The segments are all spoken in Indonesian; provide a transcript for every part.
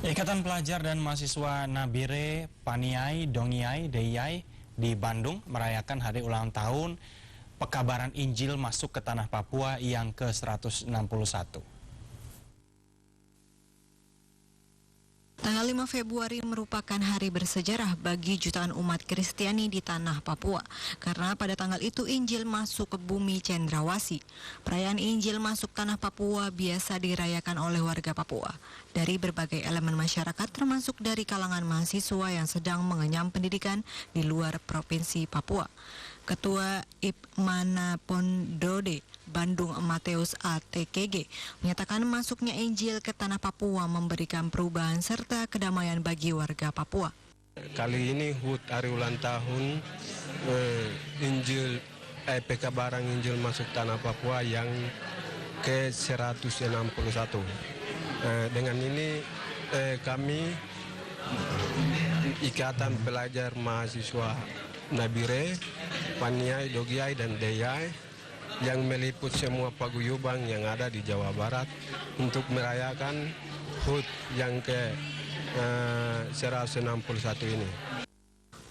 Ikatan Pelajar dan Mahasiswa Nabire, Paniai, Dongiai, Deyai di Bandung merayakan hari ulang tahun Pekabaran Injil masuk ke Tanah Papua yang ke-161. Tanggal 5 Februari merupakan hari bersejarah bagi jutaan umat Kristiani di Tanah Papua, karena pada tanggal itu Injil masuk ke bumi Cendrawasih. Perayaan Injil masuk Tanah Papua biasa dirayakan oleh warga Papua dari berbagai elemen masyarakat, termasuk dari kalangan mahasiswa yang sedang mengenyam pendidikan di luar Provinsi Papua. Ketua Ipmana Pondode Bandung Mateus ATKG menyatakan masuknya Injil ke Tanah Papua memberikan perubahan serta kedamaian bagi warga Papua. Kali ini HUT hari ulang tahun Pekabaran Injil masuk Tanah Papua yang ke-161. Dengan ini kami Ikatan Pelajar Mahasiswa Nabire, Paniai, Dogiai, dan Deyai yang meliput semua paguyuban yang ada di Jawa Barat untuk merayakan HUT yang ke-161 ini.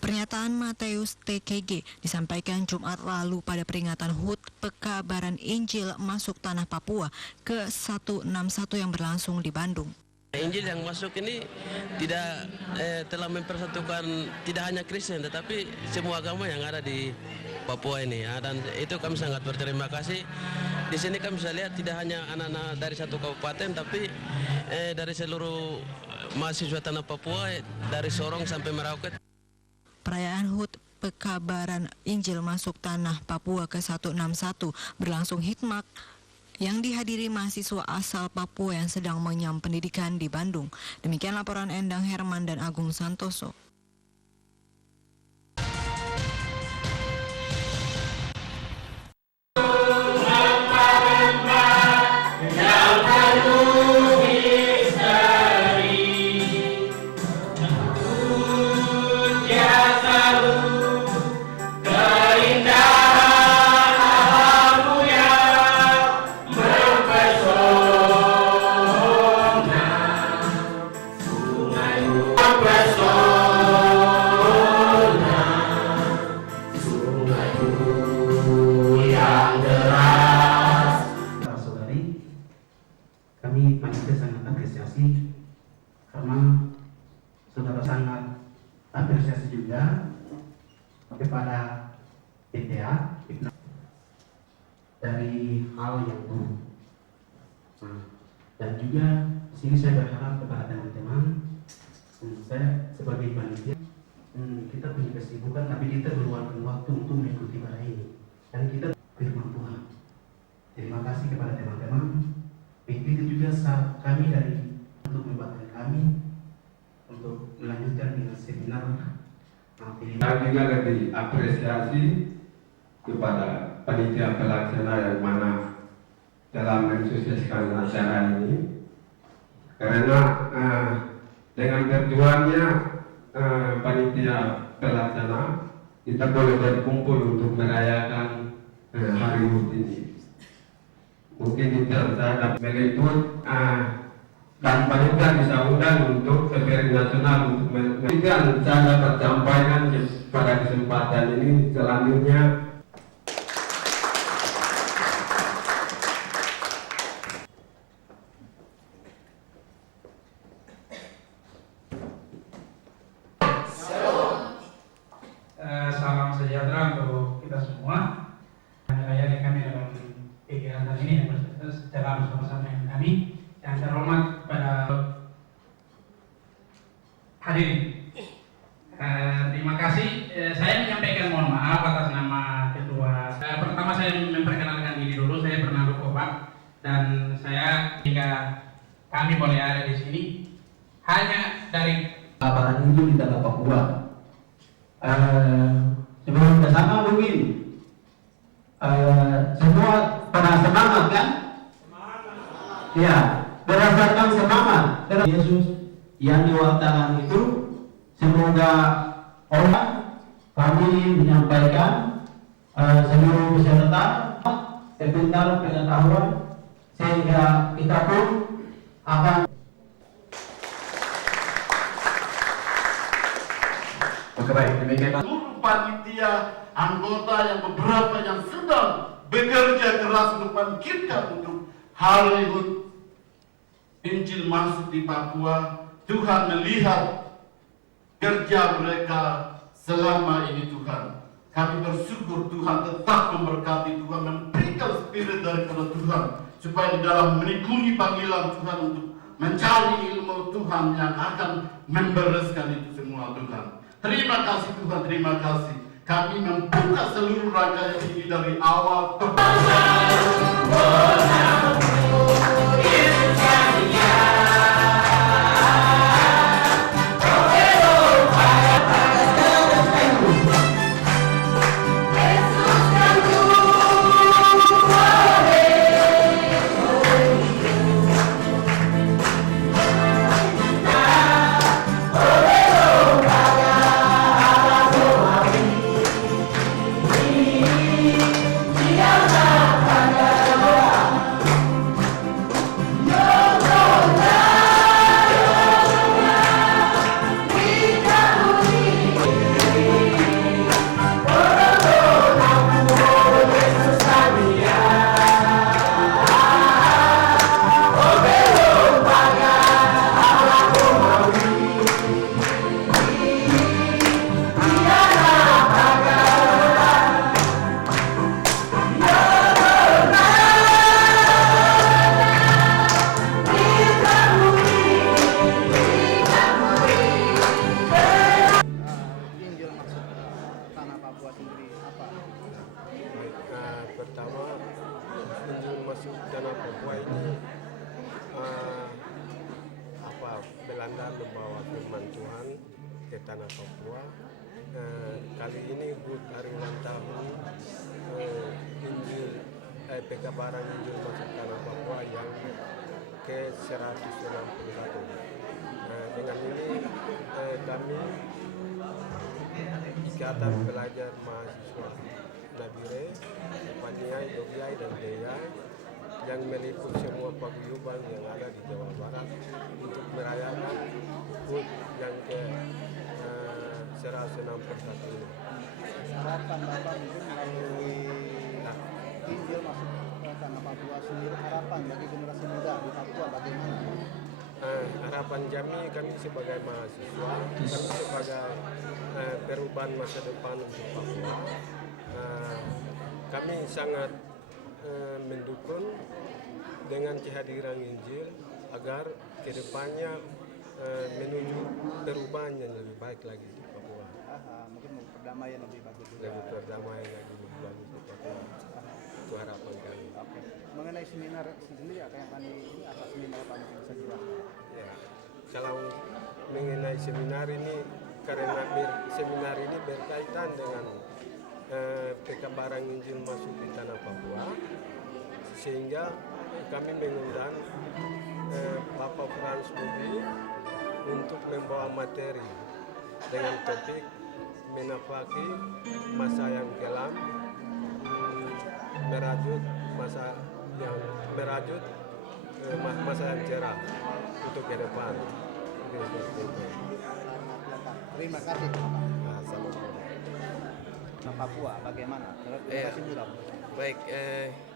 Pernyataan Mateus TKG disampaikan Jumat lalu pada peringatan HUT Pekabaran Injil masuk Tanah Papua ke-161 yang berlangsung di Bandung. Injil yang masuk ini tidak telah mempersatukan tidak hanya Kristen tetapi semua agama yang ada di Papua ini ya, dan itu kami sangat berterima kasih. Di sini kami bisa lihat tidak hanya anak-anak dari satu kabupaten tapi dari seluruh mahasiswa Tanah Papua dari Sorong sampai Merauke. Perayaan HUT Pekabaran Injil masuk Tanah Papua ke-161 berlangsung hikmat yang dihadiri mahasiswa asal Papua yang sedang mengenyam pendidikan di Bandung. Demikian laporan Endang Herman dan Agung Santoso. Kami panitia sangat apresiasi karena saudara sangat apresiasi juga kepada PTA dari hal yang buruk. Dan juga sini saya berharap kepada teman-teman, saya sebagai panitia kita punya kesibukan, tapi kita meluangkan waktu untuk mengikuti ibadah ini dan kita firman Tuhan. Terima kasih kepada teman-teman. Begitu juga saat kami dari untuk membantu kami untuk melanjutkan dengan seminar materi. Kami juga lebih apresiasi kepada panitia pelaksana yang mana dalam mensukseskan acara ini, karena dengan berjuangnya panitia pelaksana kita boleh berkumpul untuk merayakan hari HUT ini. Mungkin kita terhadap meliput dan panitia bisa undang untuk TVRI nasional untuk memberikan saya dapat sampaikan pada kesempatan ini. Selanjutnya salam sejahtera untuk kita semua. Melayani kami dalam kegiatan ini yang secara bersama-sama dengan kami. Yang terhormat pada hadirin, terima kasih. Saya menyampaikan mohon maaf atas nama ketua. Pertama saya memperkenalkan diri dulu. Saya Bernardo Kopak dan saya jika kami boleh ada di sini hanya dari Pekabaran Injil di Tanah Papua. Sebelum ke sana mungkin semua pada semangat kan? Ya, berdasarkan semangat Yesus yang diwakilkan itu, semoga orang kami menyampaikan seluruh peserta sebentar pengetahuan sehingga kita pun akan demikian seluruh panitia, anggota yang beberapa yang sedang bekerja keras untuk bangkitkan untuk hal Injil masuk di Papua. Tuhan melihat kerja mereka selama ini Tuhan. Kami bersyukur Tuhan tetap memberkati, Tuhan memberikan spirit daripada Tuhan supaya di dalam menikuni panggilan Tuhan untuk mencari ilmu Tuhan yang akan membereskan itu semua Tuhan. Terima kasih Tuhan, terima kasih. Kami membuka seluruh rangkaian ini dari awal ke pertama Injil masuk tanah Papua ini Belanda membawa firman Tuhan ke tanah Papua. Kali ini HUT hari ulang tahun pekabaran Injil masuk tanah Papua yang ke-161. Dengan ini kami Ikatan Pelajar Mahasiswa Nabire, Paniai, Dogiai, dan Deyai yang meliput semua paguyuban yang ada di Jawa Barat untuk merayakan HUT yang ke-161 ini. Harapan Bapak mungkin melalui Injil masuk ke tanah Papua sendiri, harapan bagi generasi muda di Papua bagaimana? Harapan kami sebagai mahasiswa, kami sebagai perubahan masa depan untuk Papua. Kami sangat mendukung dengan kehadiran Injil agar kedepannya menuju perubahan yang lebih baik lagi di Papua. Mungkin perdamaian lebih bagus juga. Lebih perdamaian lagi lebih bagus di Papua. Itu harapan kami. Oke. Mengenai seminar sendiri, apa yang kami ini apa seminar apa yang bisa jelaskan? Ya, kalau mengenai seminar ini karena seminar ini berkaitan dengan pekabaran Injil masuk di tanah Papua, sehingga kami mengundang Bapak Frans Bobi untuk membawa materi dengan topik menapaki masa yang kelam, merajut masa yang cerah untuk ke depan. Terima kasih. Nah, sama-sama. Papua bagaimana? Generasi muda. Baik,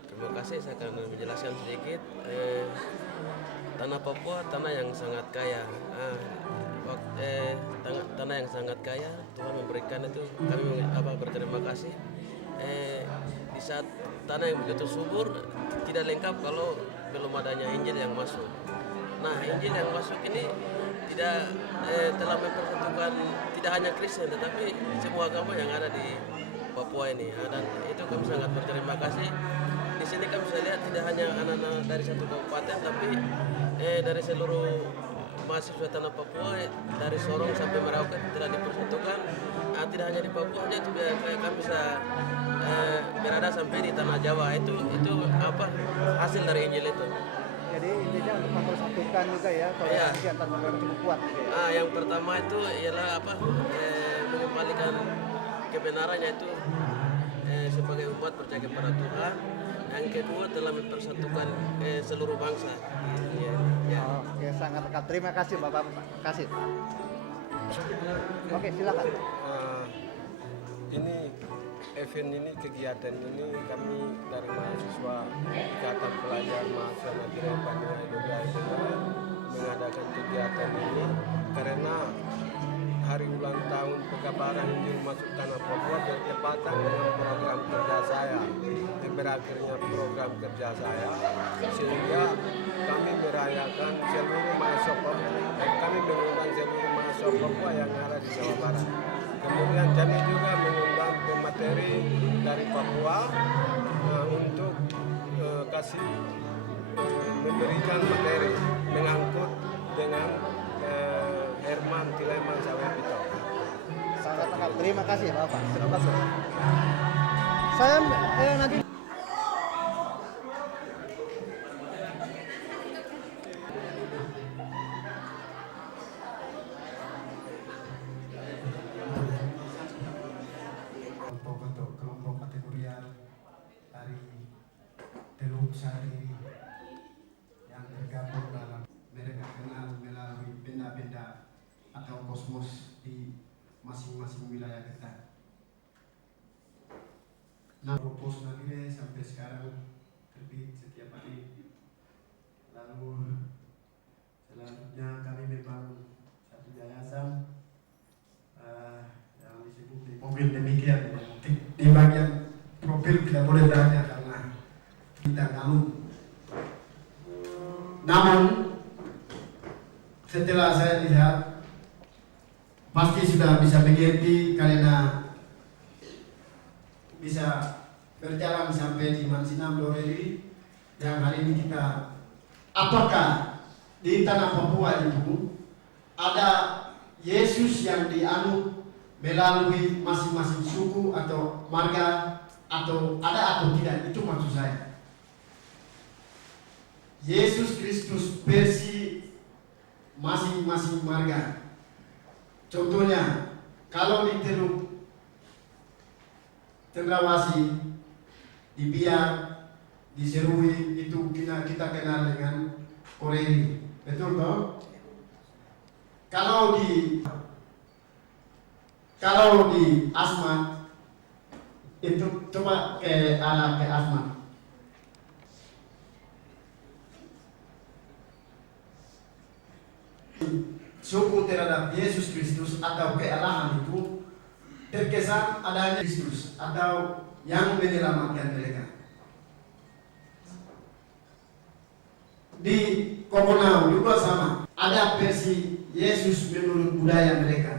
terima kasih. Saya akan menjelaskan sedikit. Tanah Papua tanah yang sangat kaya. Tanah yang sangat kaya. Tuhan memberikan itu. Kami berterima kasih. Di saat tanah yang begitu subur tidak lengkap kalau belum adanya Injil yang masuk. Nah, Injil yang masuk ini tidak telah mempersatukan tidak hanya Kristen tetapi semua agama yang ada di Papua ini. Dan itu kami sangat berterima kasih. Di sini kami bisa lihat tidak hanya anak-anak dari satu kabupaten tapi dari seluruh mahasiswa tanah Papua dari Sorong sampai Merauke telah dipersatukan. Tidak hanya di Papua saja, juga kami bisa berada sampai di tanah Jawa. Itu hasil dari Injil itu. Jadi intinya untuk mempersatukan juga ya, toleransi antar negara cukup kuat. Yang pertama itu ialah mengembalikan kebenarannya itu sebagai umat percaya kepada Tuhan. Yang kedua telah mempersatukan seluruh bangsa. Oke, sangat dekat. Terima kasih Bapak. Kasih. Oke, silakan. ini event ini, kegiatan ini kami dari mahasiswa Ikatan Pelajar Mahasiswa Nabire Paniai Dogiai mengadakan kegiatan ini karena hari ulang tahun pekabaran Injil Masuk Tanah Papua bertepatan dengan program kerja saya, berakhirnya program kerja saya, sehingga kami merayakan seluruh mahasiswa Papua, kami mengundang seluruh mahasiswa Papua yang ada di Jawa Barat. Kemudian kami juga mengundang pemateri dari Papua untuk kasih memberikan materi mengangkut dengan Herman Tileman Sawepito. Sangat lengkap. Terima kasih Bapak. Terima kasih. Saya nanti kelompok kategorial dari Teluk Sari yang tergabung dalam mereka kenal melalui benda-benda atau kosmos di masing-masing wilayah kita. Nah, Propos Nabire sampai sekarang terbit setiap hari. Lalu selanjutnya kami membangun satu yayasan yang disebut di mobil demikian. Di bagian profil tidak boleh tanya karena kita ngalu. Namun setelah saya lihat pasti sudah bisa mengerti karena bisa berjalan sampai di Mansinam Doreli yang hari ini kita, apakah di tanah Papua itu ada Yesus yang dianut melalui masing-masing suku atau marga, atau ada atau tidak, itu maksud saya. Yesus Kristus versi masing-masing marga. Contohnya, kalau di Teluk Cendrawasih, di Biak, di Serui, itu kita kenal dengan Koreli. Betul toh? Kalau di Asmat, itu coba ke arah ke Asmat. Suku terhadap Yesus Kristus atau kealahan itu terkesan adanya Kristus atau yang menyelamatkan mereka. Di Kokonau juga sama, ada versi Yesus menurut budaya mereka.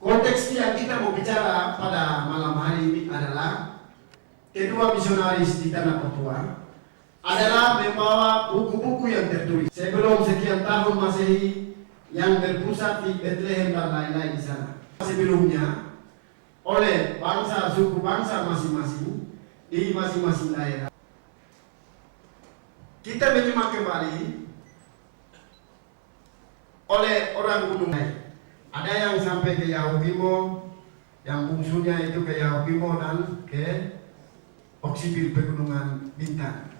Konteks yang kita mau bicara pada malam hari ini adalah kedua misionaris di tanah Papua adalah membawa buku-buku yang tertulis sebelum sekian tahun Masehi yang berpusat di Bethlehem dan lain-lain di sana. Sebelumnya oleh bangsa suku bangsa masing-masing di masing-masing daerah. Kita menyimak kembali oleh orang Gunung. Ada yang sampai ke Yahukimo, yang bungsunya itu ke Yahukimo dan ke Oksibil Pegunungan Bintang.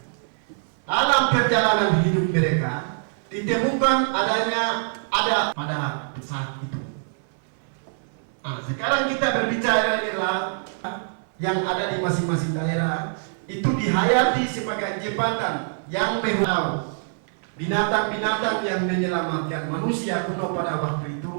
Dalam perjalanan hidup mereka ditemukan ada pada saat itu. Nah, sekarang kita berbicara inilah yang ada di masing-masing daerah itu dihayati sebagai jembatan yang menghubungkan binatang-binatang yang menyelamatkan manusia kuno pada waktu itu